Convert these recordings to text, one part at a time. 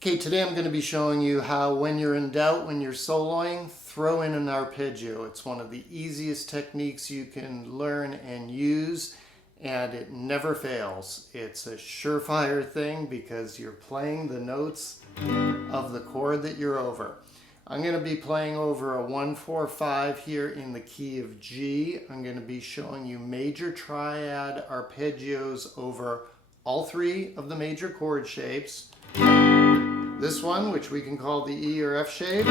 Okay, today I'm going to be showing you how when you're in doubt, when you're soloing, throw in an arpeggio. It's one of the easiest techniques you can learn and use, and it never fails. It's a surefire thing because you're playing the notes of the chord that you're over. I'm going to be playing over a 1-4-5 here in the key of G. I'm going to be showing you major triad arpeggios over all three of the major chord shapes. This one, which we can call the E or F shape,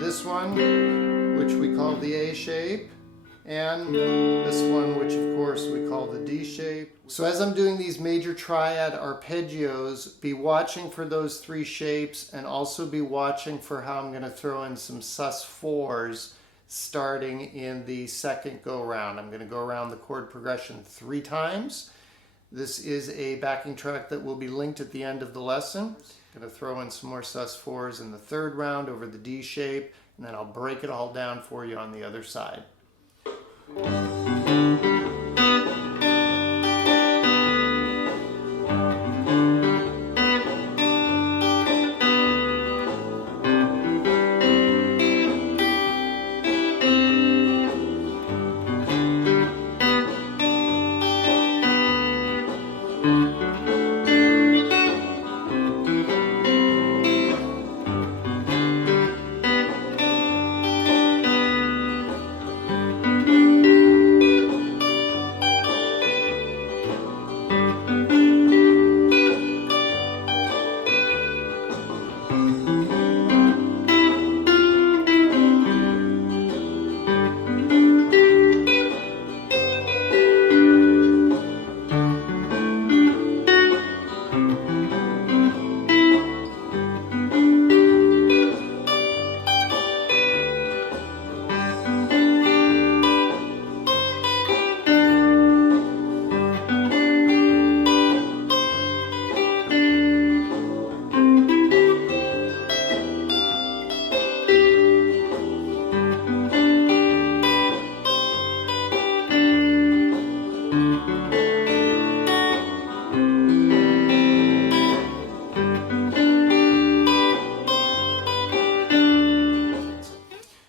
this one, which we call the A shape, and this one, which of course we call the D shape. So as I'm doing these major triad arpeggios, be watching for those three shapes and also be watching for how I'm going to throw in some sus4s starting in the second go round. I'm going to go around the chord progression 3 times. This is a backing track that will be linked at the end of the lesson. I'm going to throw in some more sus4s in the third round over the D shape, and then I'll break it all down for you on the other side.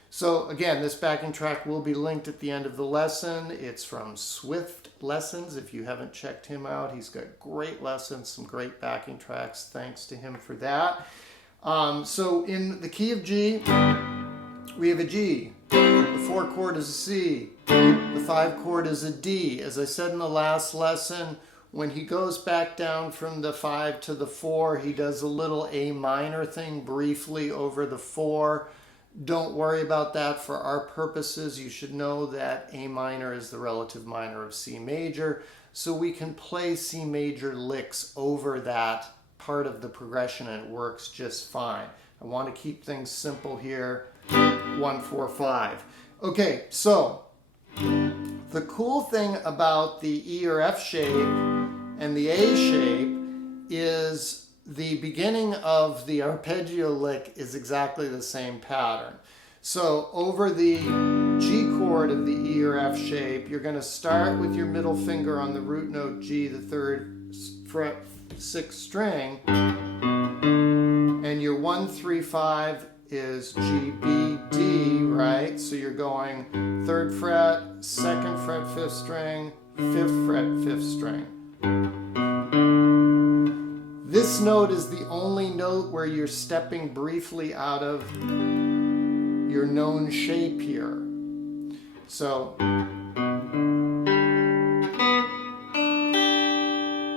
So again, this backing track will be linked at the end of the lesson. It's from Swift Lessons. If you haven't checked him out, he's got great lessons, some great backing tracks. Thanks to him for that. So in the key of G, we have a G. The 4 chord is a C. The 5 chord is a D. As I said in the last lesson, when he goes back down from the 5 to the 4, he does a little A minor thing briefly over the 4. Don't worry about that for our purposes. You should know that A minor is the relative minor of C major, so we can play C major licks over that part of the progression and it works just fine. I want to keep things simple here. 1-4-5. Okay, so the cool thing about the E or F shape and the A shape is the beginning of the arpeggio lick is exactly the same pattern. So over the G chord of the E or F shape, you're going to start with your middle finger on the root note G, the 3rd fret 6th string, and your 1-3-5 is G, B, D, right? So you're going 3rd fret, 2nd fret 5th string, 5th fret 5th string. This note is the only note where you're stepping briefly out of your known shape here. So the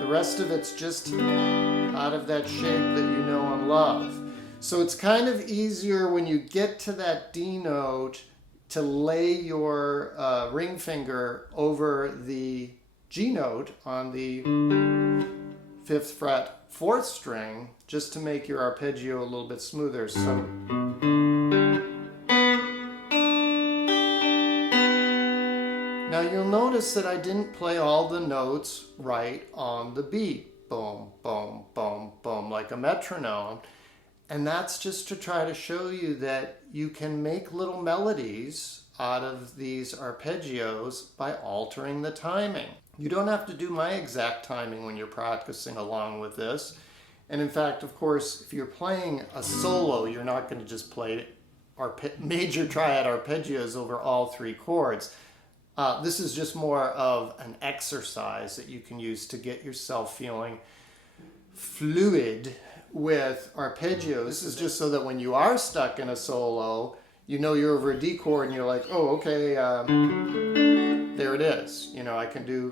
rest of it's just out of that shape that you know and love. So it's kind of easier when you get to that D note to lay your ring finger over the G note on the 5th fret 4th string, just to make your arpeggio a little bit smoother. So now you'll notice that I didn't play all the notes right on the beat. Boom, boom, boom, boom, like a metronome. And that's just to try to show you that you can make little melodies out of these arpeggios by altering the timing. You don't have to do my exact timing when you're practicing along with this. And in fact, of course, if you're playing a solo, you're not going to just play major triad arpeggios over all 3 chords. This is just more of an exercise that you can use to get yourself feeling fluid with arpeggio. This is just so that when you are stuck in a solo, you know you're over a D chord and you're like, oh, okay, there it is. You know, I can do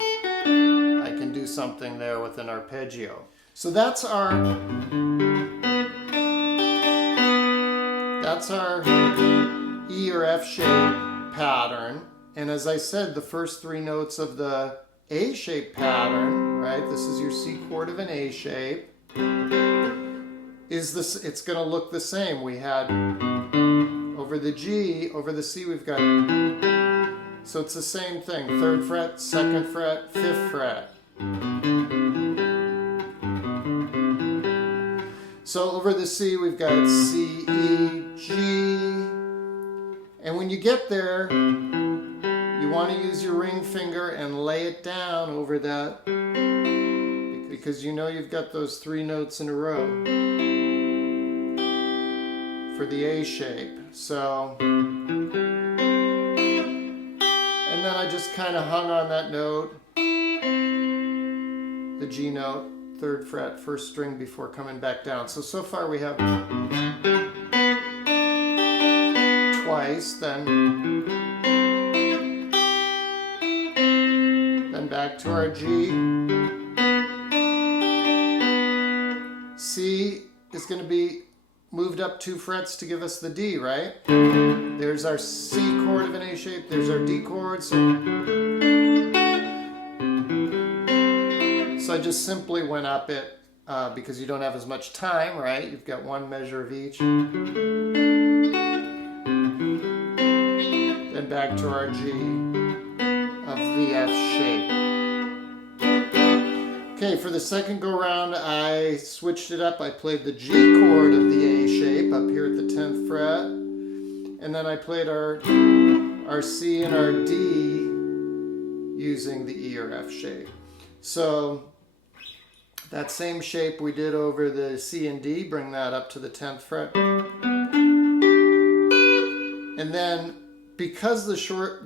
something there with an arpeggio. So that's our E or F shape pattern. And as I said, the first 3 notes of the A shape pattern, right? This is your C chord of an A shape. It's going to look the same. We had over the G, over the C, we've got, so it's the same thing. 3rd fret, 2nd fret, 5th fret. So over the C, we've got C, E, G. And when you get there, you want to use your ring finger and lay it down over that, because you know you've got those 3 notes in a row for the A shape. So, and then I just kind of hung on that note, the G note, 3rd fret, 1st string before coming back down. So far we have twice, then back to our G. C is going to be moved up 2 frets to give us the D, right? There's our C chord of an A shape, there's our D chord. So I just simply went up it because you don't have as much time, right? You've got 1 measure of each. Then back to our G of the F shape. Okay, for the second go round, I switched it up. I played the G chord of the A shape up here at the 10th fret. And then I played our C and our D using the E or F shape. So that same shape we did over the C and D, bring that up to the 10th fret. And then because the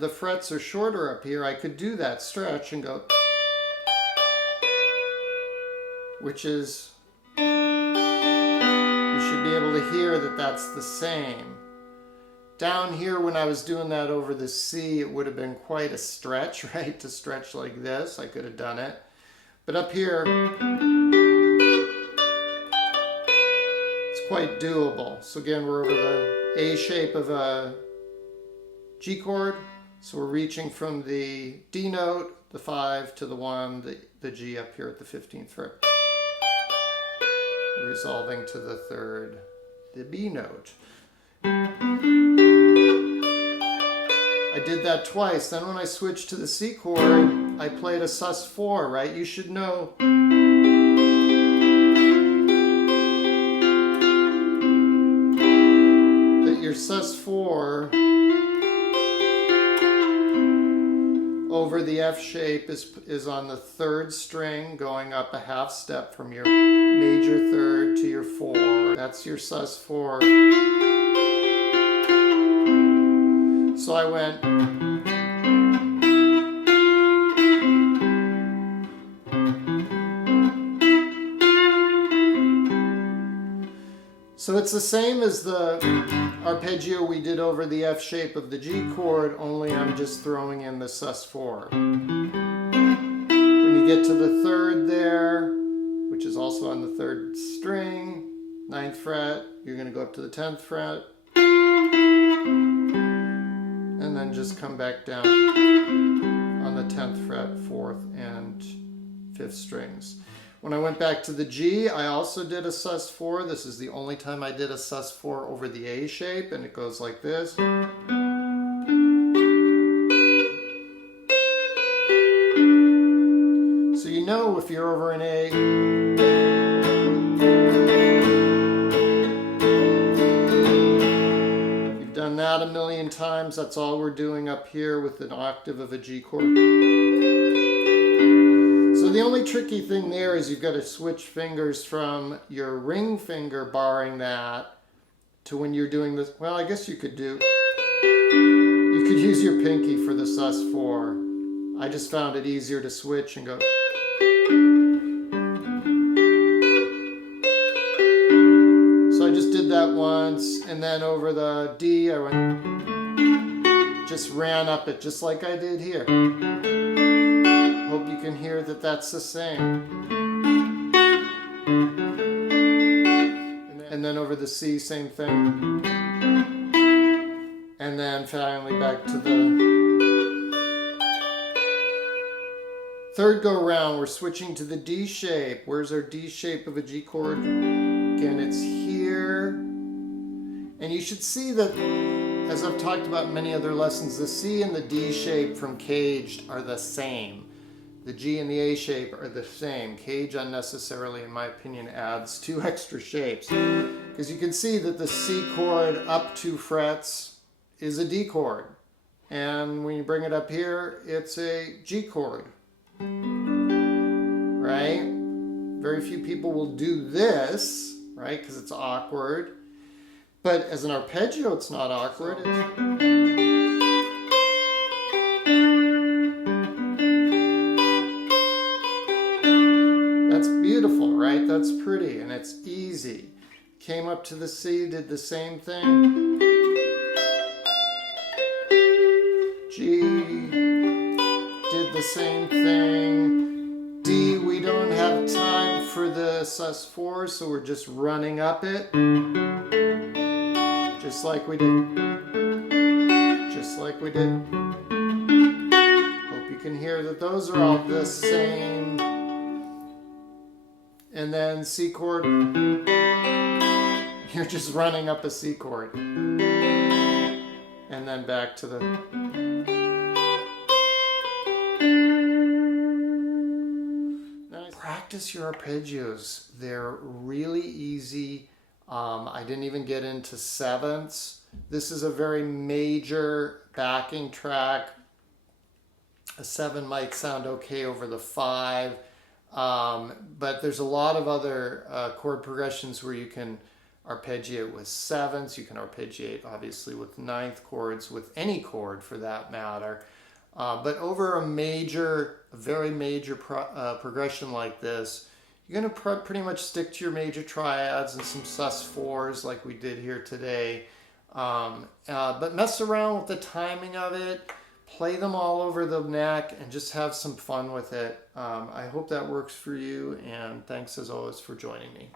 frets are shorter up here, I could do that stretch and go, which is, you should be able to hear that that's the same. Down here when I was doing that over the C, it would have been quite a stretch, right? To stretch like this, I could have done it. But up here, it's quite doable. So again, we're over the A shape of a G chord. So we're reaching from the D note, the 5, to the 1, the G up here at the 15th fret. Resolving to the 3rd, the B note. I did that twice. Then when I switched to the C chord, I played a sus4, right? You should know that your sus4 over the F shape is on the 3rd string, going up a half step from your major 3rd to your 4. That's your sus4. So I went. So it's the same as the arpeggio we did over the F shape of the G chord, only I'm just throwing in the sus4. When you get to the 3rd there, which is also on the 3rd string, 9th fret, you're going to go up to the 10th fret, and then just come back down on the 10th fret, 4th and 5th strings. When I went back to the G, I also did a sus4. This is the only time I did a sus4 over the A shape, and it goes like this. So you know if you're over an A, you've done that a million times. That's all we're doing up here with an octave of a G chord. So So the only tricky thing there is you've got to switch fingers from your ring finger barring that to when you're doing this. Well, I guess you could use your pinky for the sus4. I just found it easier to switch and go. So I just did that once, and then over the D, I went, just ran up it just like I did here. Hope you can hear that that's the same. And then over the C, same thing. And then finally back to the third go round, we're switching to the D shape. Where's our D shape of a G chord? Again, it's here. And you should see that, as I've talked about in many other lessons, the C and the D shape from Caged are the same. The G and the A shape are the same. Cage unnecessarily, in my opinion, adds 2 extra shapes. Because you can see that the C chord up 2 frets is a D chord. And when you bring it up here, it's a G chord. Right? Very few people will do this, right? Because it's awkward. But as an arpeggio, it's not awkward. That's beautiful, right? That's pretty, and it's easy. Came up to the C, did the same thing. G, did the same thing. D, we don't have time for the sus4, so we're just running up it. Just like we did. Just like we did. Hope you can hear that those are all the same. And then C chord. You're just running up a C chord. And then back to the... Nice. Practice your arpeggios. They're really easy. I didn't even get into sevenths. This is a very major backing track. A 7 might sound okay over the 5. But there's a lot of other chord progressions where you can arpeggiate with 7ths. You can arpeggiate, obviously, with 9th chords, with any chord for that matter. But over a very major progression like this, you're going to pretty much stick to your major triads and some sus4s like we did here today. But mess around with the timing of it. Play them all over the neck and just have some fun with it. I hope that works for you, and thanks as always for joining me.